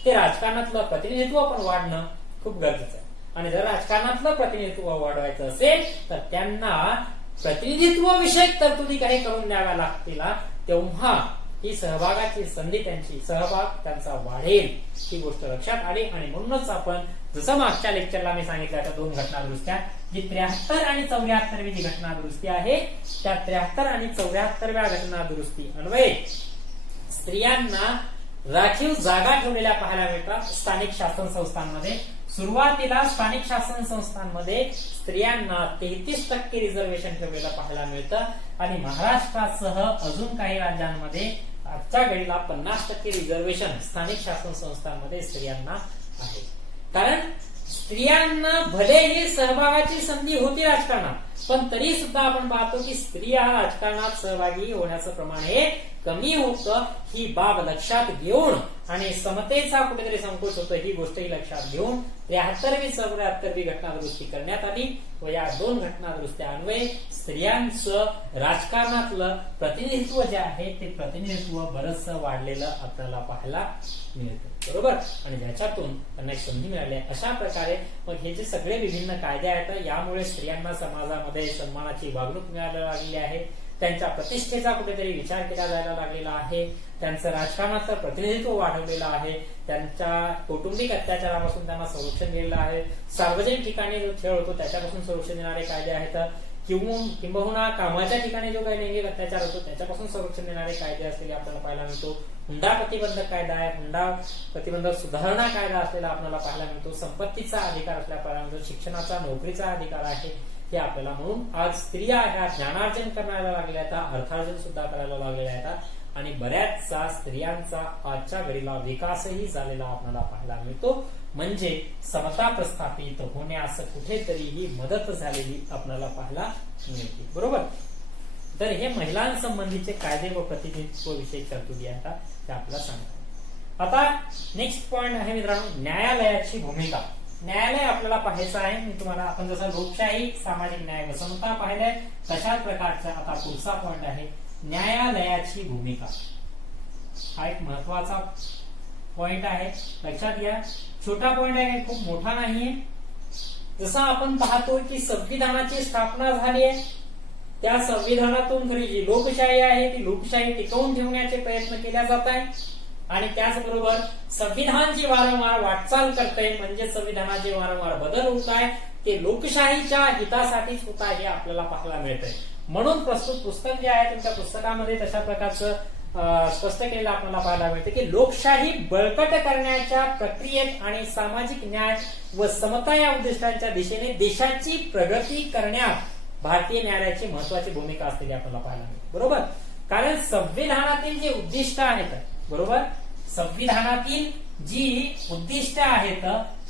ते राजकारणातलं प्रतिनिधित्व पण वाढणं खूप गरजेचं आहे. आणि जर राजकारणातलं प्रतिनिधित्व वाढवायचं असेल तर त्यांना प्रतिनिधित्व विषयक तरतुदी काही करून द्याव्या लागतील, तेव्हा ही सहभागाची संधी, त्यांची सहभाग त्यांचा वाढेल, ही गोष्ट लक्षात आली. आणि म्हणूनच आपण जसं मागच्या लेक्चरला मी सांगितलं त्या 2 घटनादुरुस्त्या, जी 73 आणि 74वी जी घटनादुरुस्ती आहे, त्या 73 आणि 74व्या घटनादुरुस्ती अन्वये स्त्रियांना राखीव जागा ठेवलेल्या पाहायला मिळतात स्थानिक शासन संस्थांमध्ये. सुरुवातीला स्थानिक शासन संस्थांमध्ये स्त्रियांना 33% रिझर्वेशन ठेवलेलं पाहायला मिळतं, आणि महाराष्ट्रासह अजून काही राज्यांमध्ये आजच्या घडीला 50% रिझर्वेशन स्थानिक शासन संस्थांमध्ये स्त्रियांना आहे. कारण स्त्रियांना भलेही सहभागाची संधी होती राजकारणात, पण तरी सुद्धा आपण पाहतो की स्त्रिया राजकारणात सहभागी होण्याचं प्रमाण हे कमी होतं. ही बाब लक्षात घेऊन आणि समतेचा कुठेतरी संकोच होतो, ही गोष्टही लक्षात घेऊन 73वी 74वी घटनादुरुस्ती करण्यात आली. व या 2 घटनादुरुस्त्या अन्वये स्त्रियांचं राजकारणातलं प्रतिनिधित्व जे आहे ते प्रतिनिधित्व बरंचसं वाढलेलं आपल्याला पाहायला मिळतं, बरोबर. आणि ज्याच्यातून त्यांना एक संधी मिळाली. अशा प्रकारे मग हे जे सगळे विभिन्न कायदे आहेत, यामुळे स्त्रियांना समाजामध्ये सन्मानाची वागणूक मिळायला लागलेली आहे, त्यांच्या प्रतिष्ठेचा कुठेतरी विचार केला जायला लागलेला आहे, त्यांचं राजकारणाचं प्रतिनिधित्व वाढवलेलं आहे, त्यांच्या कौटुंबिक अत्याचारापासून त्यांना संरक्षण दिलेलं आहे, सार्वजनिक ठिकाणी जो खेळ होतो त्याच्यापासून संरक्षण देणारे कायदे आहेत, किंबहुना कामाच्या ठिकाणी जो काही लैंगिक अत्याचार होतो त्याच्यापासून संरक्षण देणारे कायदे असलेले आपल्याला पाहायला मिळतो. हुंडा प्रतिबंधक कायदा आहे, हुंडा प्रतिबंधक सुधारणा कायदा असलेला आपल्याला पाहायला मिळतो, संपत्तीचा अधिकार असलेला पाहायला मिळतो, शिक्षणाचा नोकरीचा अधिकार आहे हे आपल्याला. म्हणून आज स्त्रिया ह्या ज्ञानार्जन करायला लागलेल्या आहेत, अर्थार्जन सुद्धा करायला लागलेल्या आहेत, आणि बऱ्याचसा स्त्रियांचा आजच्या घडीला विकासही झालेला आपल्याला पाहायला मिळतो. म्हणजे समता प्रस्थापित होण्यास कुठेतरी ही मदत झालेली आपल्याला पाहायला मिळते, बरोबर. तर हे महिलांसंबंधीचे कायदे व प्रतिनिधित्व विषयी तरतुदी आहेत त्या आपल्याला सांगतात. आता नेक्स्ट पॉइंट आहे मित्रांनो, न्यायालयाची भूमिका. न्यायालय आपल्याला पाहायचं आहे. मी तुम्हाला, आपण जसं लोकशाही, सामाजिक न्याय व समता पाहिलंय, तशाच प्रकारचा आता पुढचा पॉइंट आहे न्यायालयाची भूमिका. हा एक महत्वाचा पॉइंट आहे, लक्षात घ्या. छोटा पॉइंट आहे, खूप मोठा नाहीये. जसं आपण पाहतो की संविधानाची स्थापना झाली आहे, त्या संविधानातून खरी जी लोकशाही आहे ती लोकशाही टिकवून ठेवण्याचे प्रयत्न केल्या जात आहे. आणि त्याचबरोबर संविधान जे वारंवार वाटचाल करतंय, म्हणजे संविधानाचे वारंवार बदल होत आहे, ते लोकशाहीच्या हितासाठीच होत आहे हे आपल्याला पाहायला मिळतंय. म्हणून प्रस्तुत पुस्तक जे आहे तुमच्या पुस्तकामध्ये तशा प्रकारचं स्पष्ट केलेलं आपल्याला पाहायला मिळतं की लोकशाही बळकट करण्याच्या प्रक्रियेत आणि सामाजिक न्याय व समता या उद्दिष्टांच्या दिशेने देशाची प्रगती करण्यात भारतीय न्यायालयाची महत्वाची भूमिका असलेली आपल्याला पाहायला मिळते, बरोबर. कारण संविधानातील जे उद्दिष्ट आहेत, बरोबर, संविधानातील जी उद्दिष्ट आहेत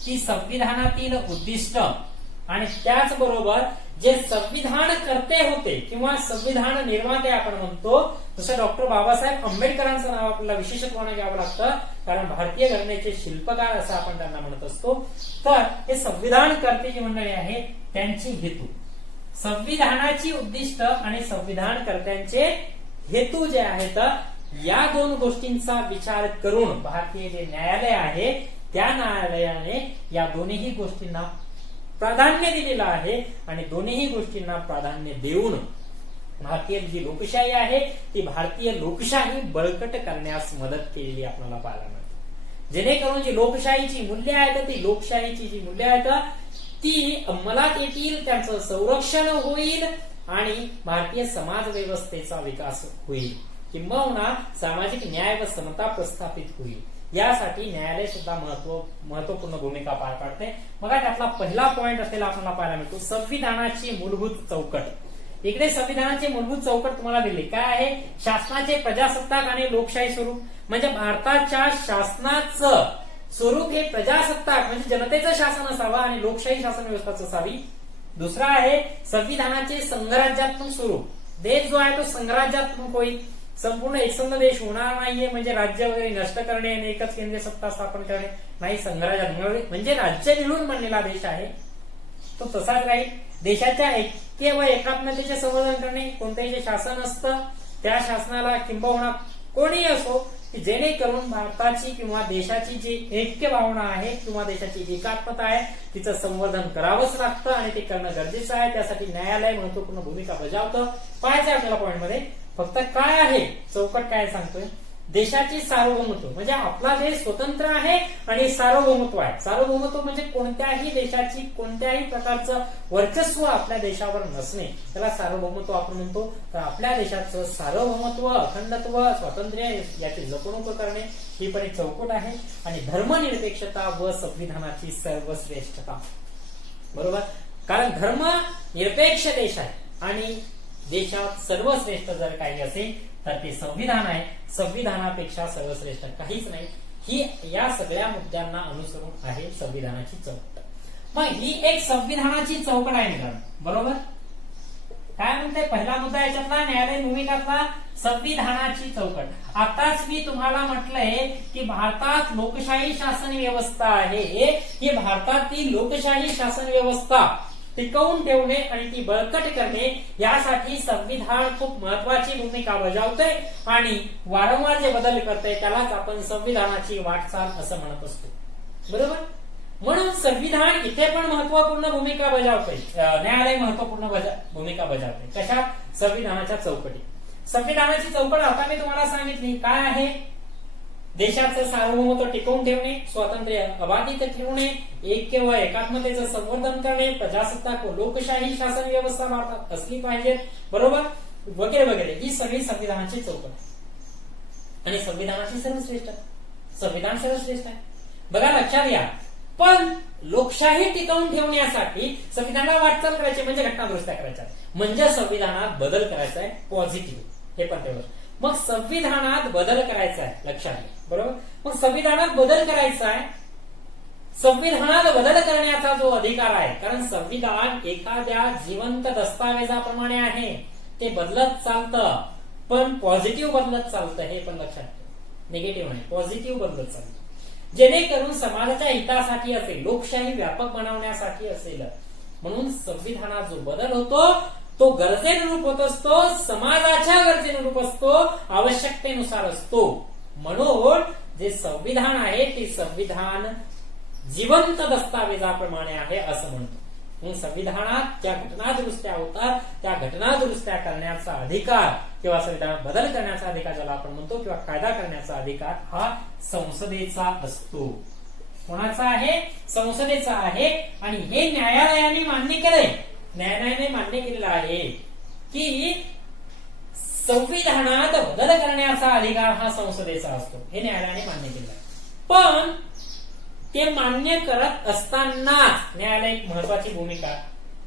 ती संविधानातील उद्दिष्ट आणि त्याचबरोबर जे संविधान करते होते किंवा संविधान निर्माते आपण म्हणतो, जसं डॉक्टर बाबासाहेब आंबेडकरांचं नाव आपल्याला विशेषत्वाने घ्यावं लागतं, कारण भारतीय घटनेचे शिल्पकार असं आपण त्यांना म्हणत असतो. तर हे संविधान करते जी मंडळी आहे त्यांची हेतू, संविधानाची उद्दिष्ट आणि संविधान कर्त्यांचे हेतू जे आहेत, या 2 गोष्टींचा विचार करून भारतीय जे न्यायालय आहे त्या न्यायालयाने या दोन्ही गोष्टींना प्राधान्य दिलेलं आहे. आणि दोन्ही गोष्टींना प्राधान्य देऊन भारतीय जी लोकशाही आहे ती भारतीय लोकशाही बळकट करण्यास मदत केलेली आपल्याला पाहायला मिळते. जेणेकरून जी लोकशाहीची मूल्य आहेत ती लोकशाहीची जी मूल्य आहेत ती अंमलात येतील, त्यांचं संरक्षण होईल आणि भारतीय समाज व्यवस्थेचा विकास होईल, किंबहुना सामाजिक न्याय व समता प्रस्थापित होईल. यासाठी न्यायालय सुद्धा महत्वपूर्ण भूमिका पार पाडते. मग त्यातला पहिला पॉइंट असलेला आपल्याला पाहायला मिळतो संविधानाची मूलभूत चौकट. इकडे संविधानाची मूलभूत चौकट तुम्हाला दिली काय आहे, शासनाचे प्रजासत्ताक आणि लोकशाही स्वरूप. म्हणजे भारताच्या शासनाचं स्वरूप हे प्रजासत्ताक म्हणजे जनतेचं शासन असावं आणि लोकशाही शासन व्यवस्थाच असावी. दुसरा आहे संविधानाचे संघराज्यात्मक स्वरूप. देश जो आहे तो संघराज्यात्मक होईल, संपूर्ण एकसंध देश होणार नाहीये, म्हणजे राज्य वगैरे नष्ट करणे आणि एकच केंद्रीय सत्ता स्थापन करणे नाही. संघराज्यात्मक म्हणजे राज्य मिळून बनलेला देश आहे तो तसाच राहील. देशाच्या ऐक्य व एकात्मतेचे संवर्धन करणे. कोणतेही जे शासन असतं त्या शासनाला किंबहुना कोणी असो की जेणेकरून भारताची किंवा देशाची जी ऐक्य भावना आहे किंवा देशाची एकात्मता आहे तिचं संवर्धन करावंच लागतं आणि ते करणं गरजेचं आहे. त्यासाठी न्यायालय महत्वपूर्ण भूमिका बजावतं. पाहायचं आपल्याला पॉइंट मध्ये फक्त काय आहे चौकट काय सांगतोय, देशाची सार्वभौमत्व म्हणजे आपला देश स्वतंत्र आहे आणि सार्वभौमत्व आहे. सार्वभौमत्व म्हणजे कोणत्याही देशाची कोणत्याही प्रकारचं वर्चस्व आपल्या देशावर नसणे त्याला सार्वभौमत्व आपण म्हणतो. तर आपल्या देशाचं सार्वभौमत्व, अखंडत्व, स्वातंत्र्य याची जपणूक करणे ही पण एक चौकट आहे. आणि धर्मनिरपेक्षता व संविधानाची सर्वश्रेष्ठता. बरोबर, कारण धर्म निरपेक्ष देश आहे आणि देशात सर्वश्रेष्ठ जर काही असेल तर ते संविधान आहे. संविधानापेक्षा सर्वश्रेष्ठ काहीच नाही. ही या सगळ्या मुद्द्यांना अनुसरून आहे संविधानाची चौकट. मग ही एक संविधानाची चौकट आहे मित्रांनो. बरोबर, काय म्हणते पहिला मुद्दा याच्यातला न्यायालयीन भूमिकातला संविधानाची चौकट. आताच मी तुम्हाला म्हटलंय की भारतात लोकशाही शासन व्यवस्था आहे. ही भारतातील लोकशाही शासन व्यवस्था टिकवून ठेवणे आणि ती बळकट करणे यासाठी संविधान खूप महत्वाची भूमिका बजावते आणि वारंवार जे बदल करते त्यालाच आपण संविधानाची वाटचाल असं म्हणत असतो. बरोबर, म्हणून संविधान इथे पण महत्वपूर्ण भूमिका बजावते. न्यायालय महत्वपूर्ण भूमिका बजावते. कशा? संविधानाच्या चौकटी. संविधानाची चौकट आता मी तुम्हाला सांगितली काय आहे, देशाचं सार्वभौमत्व टिकवून ठेवणे, स्वातंत्र्य अबाधित ठेवणे, ऐक्य व एकात्मतेचं संवर्धन करणे, प्रजासत्ताक व लोकशाही शासन व्यवस्था भारतात असली पाहिजे. बरोबर, वगैरे वगैरे ही सगळी संविधानाची चौकट आणि संविधानाची सर्वश्रेष्ठ संविधान सर्वश्रेष्ठ आहे. बघा लक्षात घ्या, पण लोकशाही टिकवून ठेवण्यासाठी संविधानाला वाटचाल करायची म्हणजे घटनादुरुस्त्या करायच्या म्हणजे संविधानात बदल करायचा आहे पॉझिटिव्ह. हे पण तेवढं. मग संविधानात बदल करायचा आहे लक्षात घ्या. बरोबर, मग संविधानात बदल करायचा आहे. संविधानात बदल करण्याचा जो अधिकार आहे, कारण संविधान एखाद्या जिवंत दस्तावेजाप्रमाणे आहे, ते बदलत चालतं पण पॉझिटिव्ह बदलत चालतं. हे पण लक्षात घ्या, निगेटिव्ह नाही, पॉझिटिव्ह बदलत चालतं. जेणेकरून समाजाच्या हितासाठी असेल, लोकशाही व्यापक बनवण्यासाठी असेल. म्हणून संविधानात जो बदल होतो तो गरजेनुरूप होत असतो, समाजाच्या गरजेनुरूप असतो, आवश्यकतेनुसार असतो. म्हणून जे संविधान आहे ते संविधान जिवंत दस्तावेजाप्रमाणे आहे असं म्हणतो. म्हणून संविधानात ज्या घटना दुरुस्त्या होतात त्या घटना दुरुस्त्या करण्याचा अधिकार किंवा संविधानात बदल करण्याचा अधिकार ज्याला आपण म्हणतो किंवा कायदा करण्याचा अधिकार हा संसदेचा असतो. कोणाचा आहे? संसदेचा आहे. आणि हे न्यायालयाने मान्य केलंय. न्यायालयाने मान्य केलेलं आहे की संविधानात बदल करण्याचा अधिकार हा संसदेचा असतो. हे न्यायालयाने मान्य केलं आहे. पण ते मान्य करत असतानाच न्यायालय एक महत्वाची भूमिका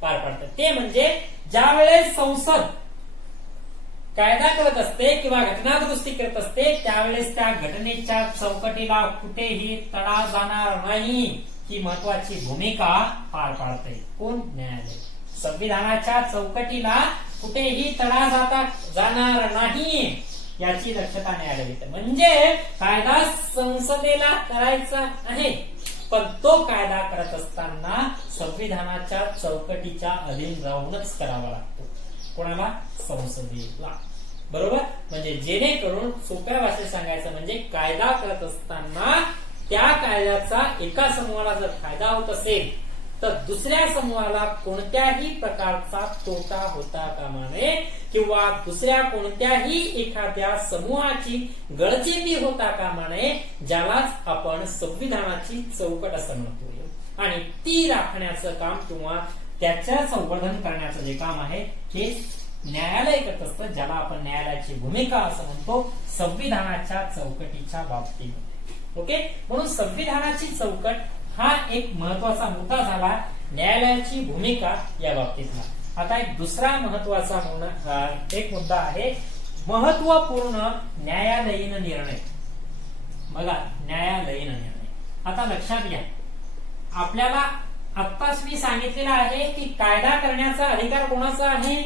पार पाडतं. ते म्हणजे ज्या वेळेस संसद कायदा करत असते किंवा घटना दुरुस्ती करत असते त्यावेळेस त्या घटनेच्या चौकटीला कुठेही तडा जाणार नाही ही महत्वाची भूमिका पार पाडते. कोण? न्यायालय. संविधानाच्या चौकटीला कुठेही तडा जाणार नाही याची दक्षता न्यायालय घेते. म्हणजे कायदा संसदेला करायचा आहे पण तो कायदा करत असताना संविधानाच्या चौकटीच्या अधीन राहूनच करावा लागतो. कोणाला? संसदेला. बरोबर, म्हणजे जेणेकरून सोप्या भाषेत सांगायचं म्हणजे कायदा करत असताना त्या कायद्याचा एका समूहाला जर फायदा होत असेल तर दुसऱ्या समूहाला कोणत्याही प्रकारचा तोटा होता कामा नये किंवा दुसऱ्या कोणत्याही एखाद्या समूहाची गळचेपी होता कामा नये, ज्यालाच आपण संविधानाची चौकट असं म्हणतो. आणि ती राखण्याचं काम किंवा त्याचं संवर्धन करण्याचं जे काम आहे हे न्यायालय करत असतं, ज्याला आपण न्यायालयाची भूमिका असं म्हणतो संविधानाच्या चौकटीच्या बाबतीमध्ये. ओके, म्हणून संविधानाची चौकट हा एक महत्वाचा मुद्दा झाला, न्यायालयाची भूमिका या बाबतीतला. आता एक दुसरा महत्वाचा एक मुद्दा आहे महत्वपूर्ण न्यायालयीन निर्णय. बघा, न्यायालयीन निर्णय. आता लक्षात घ्या, आपल्याला आत्ताच मी सांगितलेलं आहे की कायदा करण्याचा अधिकार कोणाचा आहे?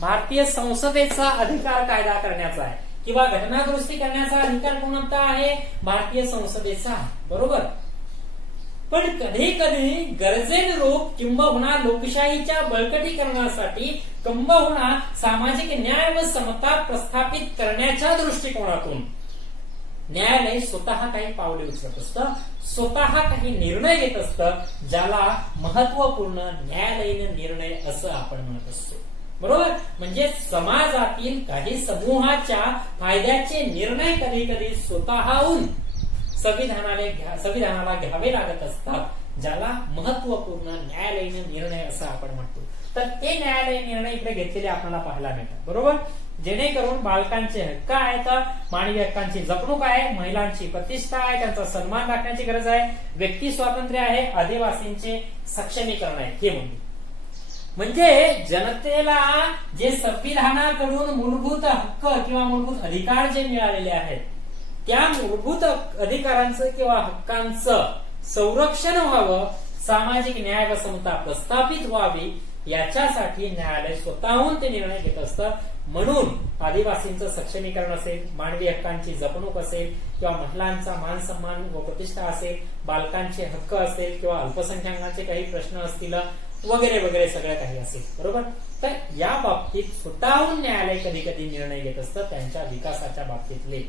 भारतीय संसदेचा अधिकार कायदा करण्याचा आहे, किंवा घटना दुरुस्ती करण्याचा अधिकार कोणता आहे? भारतीय संसदेचा आहे, बरोबर. पण कधी कधी गरजेनुरूप किंबहुना लोकशाहीच्या बळकटीकरणासाठी किंबहुना सामाजिक न्याय व समता प्रस्थापित करण्याच्या दृष्टिकोनातून न्यायालय स्वतः काही पावले उचलत असतं, स्वतः काही निर्णय घेत असतं, ज्याला महत्वपूर्ण न्यायालयीन निर्णय असं आपण म्हणत असतो, बरोबर. म्हणजे समाजातील काही समूहाच्या फायद्याचे निर्णय कधी कधी स्वतःहून संविधानाला घ्यावे लागत असतात, ज्याला महत्वपूर्ण न्यायालयीन निर्णय असं आपण म्हणतो. तर ते न्यायालयीन निर्णय इकडे घेतलेले आपल्याला पाहायला मिळतात, बरोबर. जेणेकरून बालकांचे हक्क आहेत, मानवी हक्कांची जपणूक आहे, महिलांची प्रतिष्ठा आहे, त्यांचा सन्मान राखण्याची गरज आहे, व्यक्ती स्वातंत्र्य आहे, आदिवासींचे सक्षमीकरण आहे. हे म्हणजे जनतेला जे संविधानाकडून मूलभूत हक्क किंवा मूलभूत अधिकार जे मिळालेले आहेत, त्या मूलभूत अधिकारांचं किंवा हक्कांचं संरक्षण व्हावं, सामाजिक न्याय व समता प्रस्थापित व्हावी, याच्यासाठी न्यायालय स्वतःहून ते निर्णय घेत असतं. म्हणून आदिवासींचं सक्षमीकरण असेल, मानवी हक्कांची जपणूक असेल, किंवा महिलांचा मान सन्मान व प्रतिष्ठा असेल, बालकांचे हक्क असेल, किंवा अल्पसंख्याकांचे काही प्रश्न असतील, वगैरे वगैरे सगळं काही असेल, बरोबर. तर या बाबतीत स्वतःहून न्यायालय कधी कधी निर्णय घेत असतं त्यांच्या विकासाच्या बाबतीतले,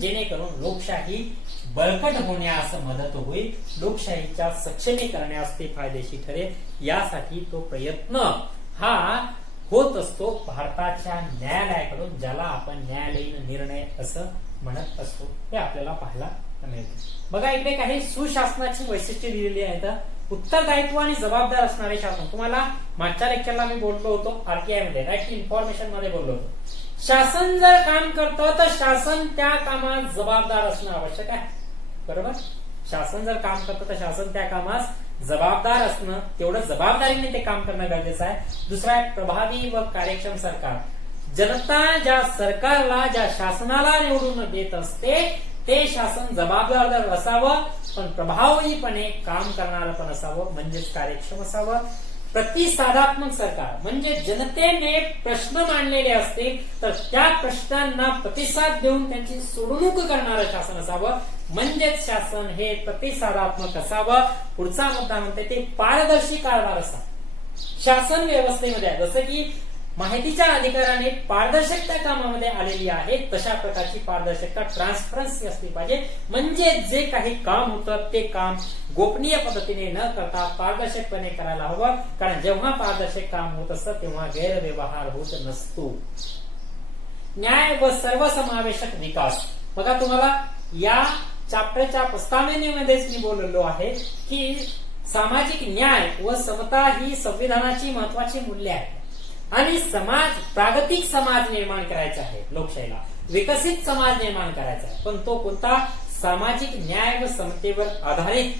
जेणेकरून लोकशाही बळकट होण्यास मदत होईल, लोकशाहीच्या सक्षमीकरणास ते फायदेशीर ठरेल, यासाठी तो प्रयत्न हा होत असतो भारताच्या न्यायालयाकडून, ज्याला आपण न्यायालयीन निर्णय असं म्हणत असतो. हे आपल्याला पाहायला मिळते. बघा, इकडे काही सुशासनाची वैशिष्ट्ये दिलेली आहेत. उत्तरदायित्व आणि जबाबदार असणारे शासन. तुम्हाला मागच्या लेक्चरला मी बोललो होतो, आरटीआय मध्ये, राईट टू इन्फॉर्मेशन मध्ये बोललो होतो. शासन जर काम करतं तर शासन त्या कामात जबाबदार असणं आवश्यक आहे, बरोबर. शासन जर काम करतं तर शासन त्या कामास जबाबदार असणं, तेवढं जबाबदारीने ते काम करणं गरजेचं आहे. दुसरा आहे प्रभावी व कार्यक्षम सरकार. जनता ज्या सरकारला, ज्या शासनाला निवडून देत असते, ते शासन जबाबदार असावं, पण प्रभावीपणे काम करणारं पण असावं, म्हणजेच कार्यक्षम असावं. प्रतिसादात्मक सरकार म्हणजे जनतेने प्रश्न मांडलेले असतील तर त्या प्रश्नांना प्रतिसाद देऊन त्यांची सोडवणूक करणारं शासन असावं, म्हणजेच शासन हे प्रतिसादात्मक असावं. पुढचा मुद्दा म्हणते ते पारदर्शी कारभार असावा शासन व्यवस्थेमध्ये. जसं की माहितीच्या अधिकाराने पारदर्शकता कामामध्ये आलेली आहे, तशा प्रकारची पारदर्शकता, ट्रान्सपरन्सी असली पाहिजे. म्हणजे जे काही काम होतं ते काम गोपनीय पद्धतीने न करता पारदर्शकपणे करायला हवं, कारण जेव्हा पारदर्शक काम होत असतं तेव्हा गैरव्यवहार होत नसतो. न्याय व सर्वसमावेशक विकास. बघा, तुम्हाला या चॅप्टरच्या प्रस्तावनेमध्येच मी बोललेलो आहे की सामाजिक न्याय व समता ही संविधानाची महत्वाची मूल्ये आहेत आणि प्रागतिक समाज निर्माण करायचा आहे, लोकशाहीला विकसित समाज निर्माण करायचा आहे. पण तो कोणता? सामाजिक न्याय व समतेवर आधारित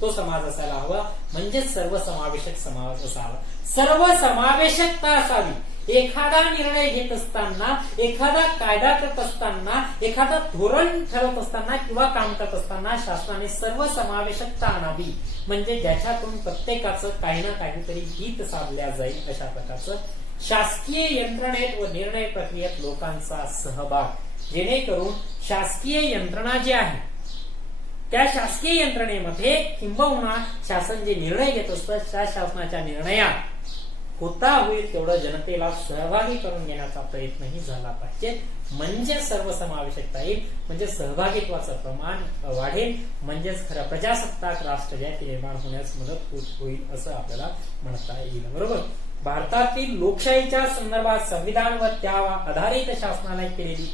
तो समाज असायला हवा, म्हणजे सर्वसमावेशक समाज असावा, सर्वसमावेशकता असावी. एखादा निर्णय घेत असताना, एखादा कायदा करत असताना, एखादा धोरण ठरवत असताना किंवा काम करत असताना शासनाने सर्वसमावेशकता आणावी, म्हणजे ज्याच्यातून प्रत्येकाचं काही ना काहीतरी हित साधल्या जाईल अशा प्रकारचं शासकीय यंत्रणेत व निर्णय प्रक्रियेत लोकांचा सहभाग, जेणेकरून शासकीय यंत्रणा जी आहे त्या शासकीय यंत्रणेमध्ये किंबहुना शासन जे निर्णय घेत असतं त्या शासनाच्या निर्णयात होता होईल तेवढं जनतेला सहभागी करून घेण्याचा प्रयत्नही झाला पाहिजे, म्हणजे सर्वसमावेशकता येईल, म्हणजे सहभागित्वाचं प्रमाण वाढेल, म्हणजेच खरं प्रजासत्ताक राष्ट्र जे आहे ते निर्माण होण्यास मदत होईल असं आपल्याला म्हणता येईल. बरोबर. भारतातील लोकशाहीच्या संदर्भात संविधान व त्या आधारित शासनाने केलेली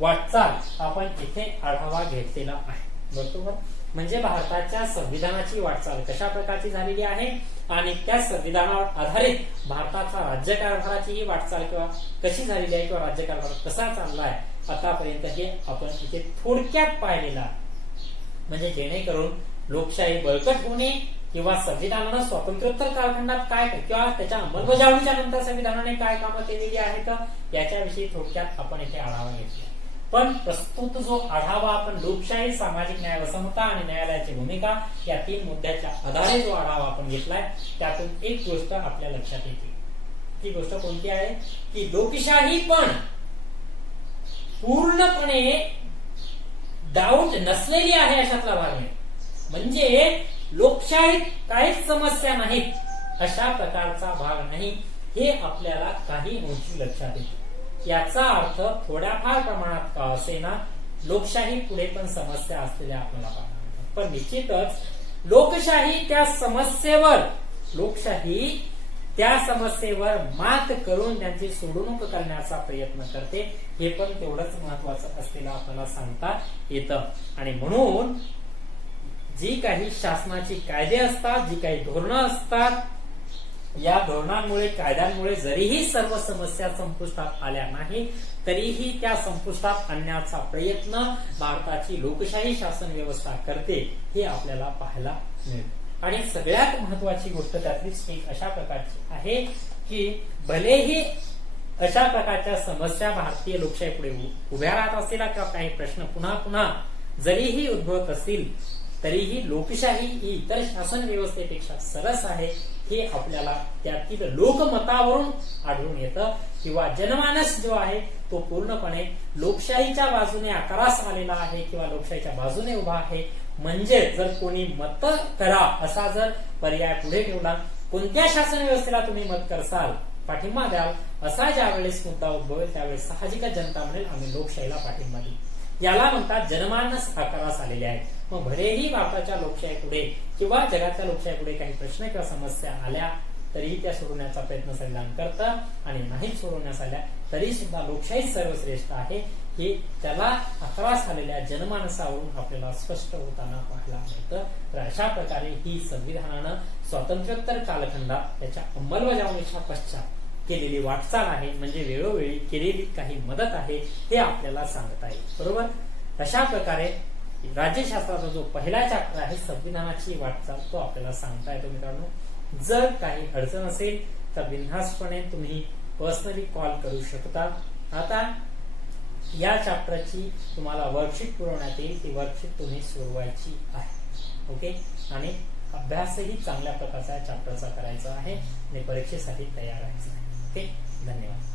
वाटचाल आपण इथे आढावा घेतलेला आहे. बरोबर. म्हणजे भारताच्या संविधानाची वाटचाल कशा प्रकारची झालेली आहे आणि त्या संविधानावर आधारित भारताचा राज्यकारभाराची ही वाटचाल किंवा कशी झालेली आहे किंवा राज्यकारभार कसा चाललाय आतापर्यंत हे आपण इथे थोडक्यात पाहिलेला आहे. म्हणजे जेणेकरून लोकशाही बळकट होणे किंवा संविधानानं स्वातंत्र्योत्तर कालखंडात काय किंवा त्याच्या अंमलबजावणीच्या नंतर संविधानाने काय कामं केलेली आहेत याच्याविषयी थोडक्यात आपण इथे आढावा घेतला. पण प्रस्तुत जो आढावा आपण लोकशाही, सामाजिक न्याय व समता आणि न्यायालयाची भूमिका या 3 मुद्द्याच्या आधारे जो आढावा आपण घेतलाय त्यातून एक गोष्ट आपल्या लक्षात येते. ती गोष्ट कोणती आहे की लोकशाही पण पूर्णपणे डाऊट नसलेली आहे अशातला भाग नाही. म्हणजे लोकशाहीत काहीच समस्या नाहीत अशा प्रकारचा भाग नाही हे आपल्याला काही अंशी लक्षात येते. याचा अर्थ थोड्याफार प्रमाणात का असेना लोकशाही पुढे पण समस्या असलेल्या आपल्याला पाहायला. पण निश्चितच लोकशाही त्या समस्येवर मात करून त्यांची सोडवणूक करण्याचा प्रयत्न करते, हे पण तेवढंच महत्वाचं असलेलं आपल्याला सांगता येतं. आणि म्हणून जी काही शासनाची कायदे असतात, जी काही धोरणं असतात, या धोरणांमुळे, कायद्यांमुळे जरीही सर्व समस्या संपुष्टात आल्या नाही तरीही त्या संपुष्टात आणण्याचा प्रयत्न भारताची लोकशाही शासन व्यवस्था करते हे आपल्याला पाहायला मिळते. आणि सगळ्यात महत्वाची गोष्ट त्यातलीच एक अशा प्रकारची आहे की भलेही अशा प्रकारच्या समस्या भारतीय लोकशाही पुढे उभ्या राहत असलेल्या किंवा काही प्रश्न पुन्हा पुन्हा जरीही उद्भवत असतील तरीही लोकशाही ही इतर शासन व्यवस्थेपेक्षा सरस आहे हे आपल्याला त्यातील लोकमतावरून आढळून येतं. किंवा जनमानस जो आहे तो पूर्णपणे लोकशाहीच्या बाजूने आकारास आलेला आहे किंवा लोकशाहीच्या बाजूने उभा आहे. म्हणजे जर कोणी मत करा असा जर पर्याय पुढे ठेवला, कोणत्या शासन व्यवस्थेला तुम्ही मत करसाल, पाठिंबा द्याल, असा ज्या वेळेस मुद्दा उद्भवेल त्यावेळेस साहजिकच जनता म्हणेल आम्ही लोकशाहीला पाठिंबा देऊ. याला म्हणतात जनमानस आकारास आलेले आहे. मग भलेही भारताच्या लोकशाहीपुढे किंवा जगाच्या लोकशाहीपुढे काही प्रश्न किंवा समस्या आल्या तरीही त्या सोडवण्याचा प्रयत्न संविधान करतं आणि नाही सोडवण्यास आल्या तरी सुद्धा लोकशाही सर्वश्रेष्ठ आहे हे त्याला आकारास आलेल्या जनमानसावरून आपल्याला स्पष्ट होताना पाहायला मिळतं. तर अशा प्रकारे ही संविधानानं स्वातंत्र्योत्तर कालखंडात त्याच्या अंमलबजावणीच्या पश्चात केलेली वाटचाल आहे, म्हणजे वेळोवेळी केलेली काही मदत आहे हे आपल्याला सांगता येईल. बरोबर. अशा प्रकारे राज्यशास्त्राचा जो पहिला चॅप्टर आहे संविधानाची वाटचाल तो आपल्याला सांगता येतो. मित्रांनो, जर काही अडचण असेल तर बिनधास्तपणे तुम्ही पर्सनली कॉल करू शकता. आता या चॅप्टरची तुम्हाला वर्कशीट पुरवण्यात येईल, ती वर्कशीट तुम्ही सोडवायची आहे. ओके. आणि अभ्यासही चांगल्या प्रकारचा चॅप्टरचा करायचा आहे आणि परीक्षेसाठी तयार राहायचं आहे. ओके. धन्यवाद.